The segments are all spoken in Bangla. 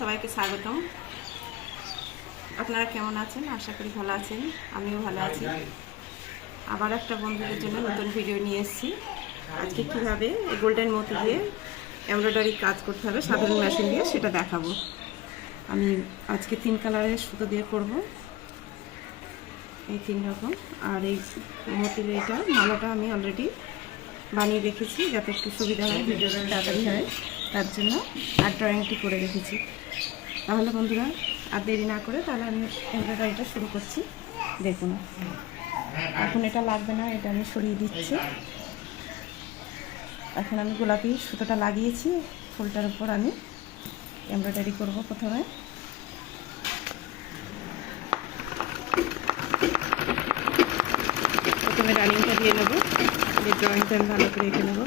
সবাইকে স্বাগতম। আপনারা কেমন আছেন? আশা করি ভালো আছেন। আমিও ভালো আছি। আবার একটা বন্ধুদের জন্য নতুন ভিডিও নিয়ে এসেছি। আজকে কীভাবে গোল্ডেন মতি দিয়ে এমব্রয়ডারি কাজ করতে হবে সাধারণ মেশিন দিয়ে সেটা দেখাবো। আমি আজকে 3 কালারের সুতো দিয়ে করব, এই 3 রকম। আর এই মতির এটা মালাটা আমি অলরেডি বানিয়ে রেখেছি যাতে একটু সুবিধা হয়, ভিডিওটা তাড়াতাড়ি হয়, তার জন্য আর ড্রয়িংটি করে রেখেছি। তাহলে বন্ধুরা আর দেরি না করে তাহলে আমি এমব্রয়ডারিটা শুরু করছি। দেখুন, এখন এটা লাগবে না, এটা আমি সরিয়ে দিচ্ছি। এখন আমি গোলাপি সুতোটা লাগিয়েছি, ফুলটার উপর আমি এমব্রয়ডারি করব। প্রথমে রানিংটা দিয়ে নেবো, দিয়ে ড্রয়িংটা আমি ভালো করে এঁকে নেবো।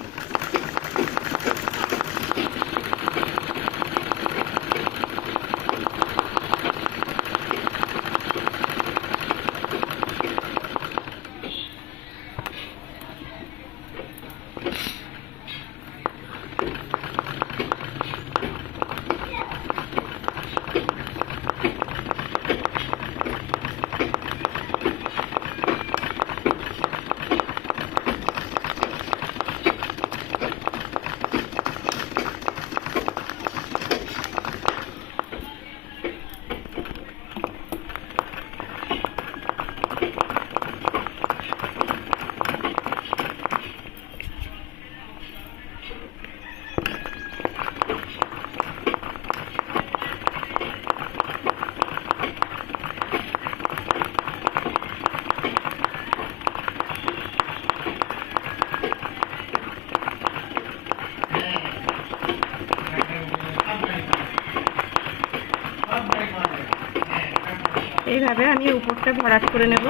এইভাবে আমি উপরটা ভরাট করে নেব।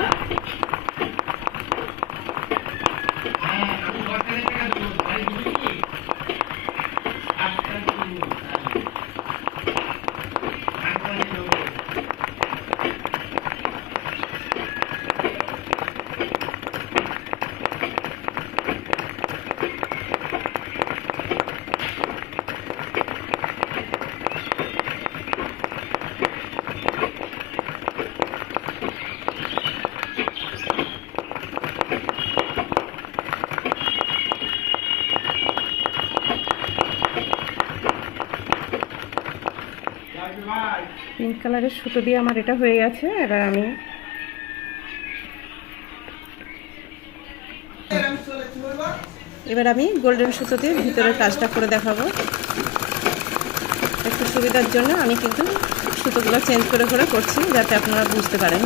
পিঙ্ক কালারের সুতো দিয়ে আমার এটা হয়ে গেছে। এবার আমি গোল্ডেন সুতো দিয়ে ভিতরের কাজটা করে দেখাবো। একটু সুবিধার জন্য আমি কিন্তু সুতোগুলো চেঞ্জ করে করে করছি যাতে আপনারা বুঝতে পারেন।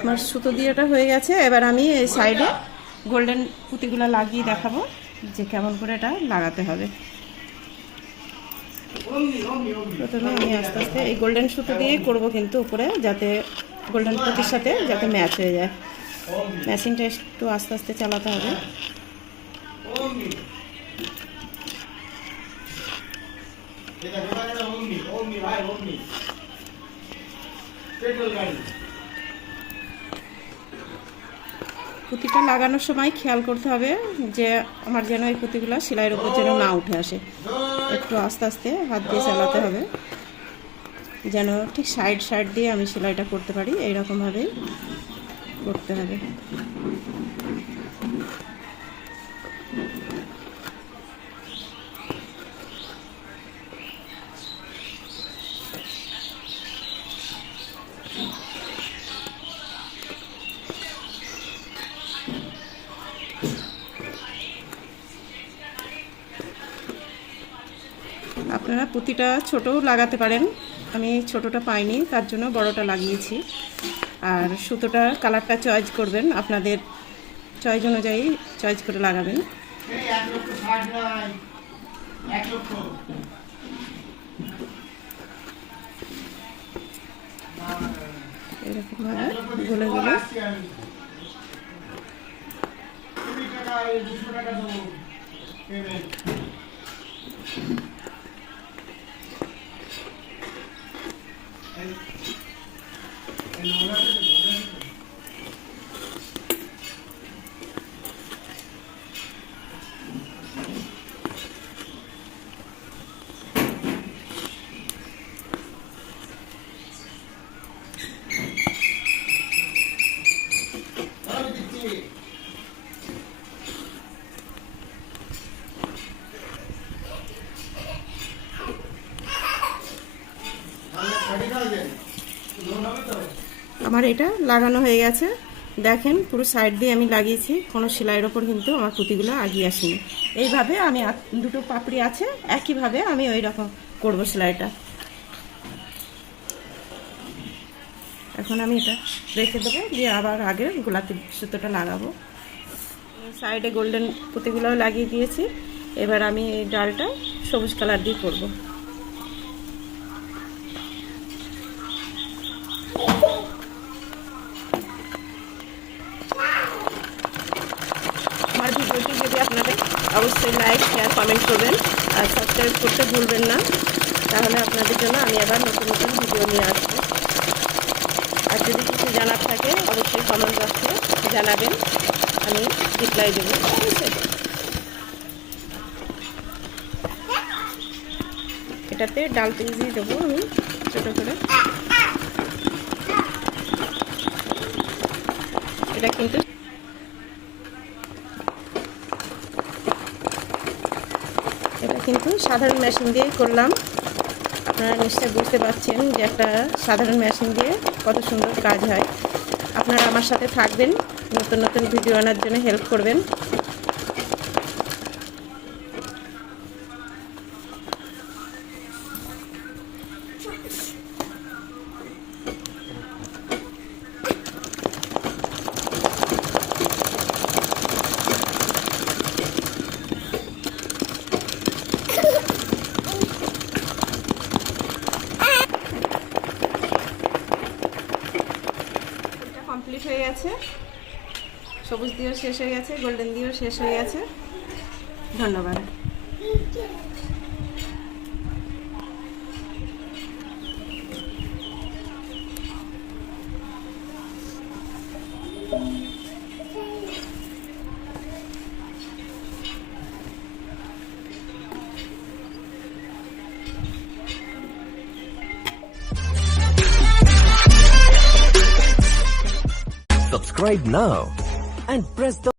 আমার সুতো দিয়েটা হয়ে গেছে। এবার আমি এই সাইডে গোল্ডেন পুঁতিগুলো লাগিয়ে দেখাবো যে কেমন করে এটা লাগাতে হবে। প্রথমে আমি আস্তে আস্তে এই গোল্ডেন সুতো দিয়ে করব কিন্তু উপরে, যাতে গোল্ডেন পুঁতির সাথে যাতে ম্যাচ হয়ে যায়। মেশিনটা একটু আস্তে আস্তে চালাতে হবে। পুঁতিটা লাগানোর সময় খেয়াল করতে হবে যে আমার যেন এই পুঁতিগুলো সেলাইয়ের উপর যেন না উঠে আসে। একটু আস্তে আস্তে হাত দিয়ে চালাতে হবে যেন ঠিক সাইড সাইড দিয়ে আমি সেলাইটা করতে পারি। এইরকমভাবেই করতে হবে। আপনারা পুঁতিটা ছোটও লাগাতে পারেন, আমি ছোটটা পাইনি তার জন্য বড়টা লাগিয়েছি। আর সুতোটা কালারটা চয়েস করবেন, আপনাদের চয়েস অনুযায়ী চয়েস করে লাগাবেন। এরকমভাবে গলে গলে আমার এটা লাগানো হয়ে গেছে। দেখেন পুরো সাইড দিয়ে আমি লাগিয়েছি, কোনো সেলাইয়ের ওপর কিন্তু আমার পুঁতিগুলো আগিয়ে আসেনি। এইভাবে আমি দুটো পাপড়ি আছে, একইভাবে আমি ওই রকম করবো সেলাইটা। এখন আমি এটা রেখে দেবো, দিয়ে আবার আগে গোলাপি সুতোটা লাগাবো। সাইডে গোল্ডেন পুঁতিগুলোও লাগিয়ে দিয়েছি। এবার আমি এই ডালটা সবুজ কালার দিয়ে করবো। আমার ভিডিওটি যদি আপনাদের অবশ্যই লাইক, শেয়ার, কমেন্ট করবেন আর সাবস্ক্রাইব করতে ভুলবেন না, তাহলে আপনাদের জন্য আমি আবার নতুন নতুন ভিডিও নিয়ে আসবো। আর যদি কিছু জানার থাকে অবশ্যই কমেন্ট বক্সে জানাবেন, আমি রিপ্লাই দেবো। এটাতে ডাল পিস দিয়ে দেবো আমি ছোটো করে। এটা কিন্তু সাধারণ মেশিন দিয়েই করলাম। আপনারা নিশ্চয়ই বুঝতে পারছেন যে একটা সাধারণ মেশিন দিয়ে কত সুন্দর কাজ হয়। আপনারা আমার সাথে থাকবেন, নতুন নতুন ভিডিও আনার জন্য হেল্প করবেন। কমপ্লিট হয়ে গেছে, সবুজ দিয়েও শেষ হয়ে গেছে, গোল্ডেন দিয়েও শেষ হয়ে গেছে। ধন্যবাদ। Subscribe now and press the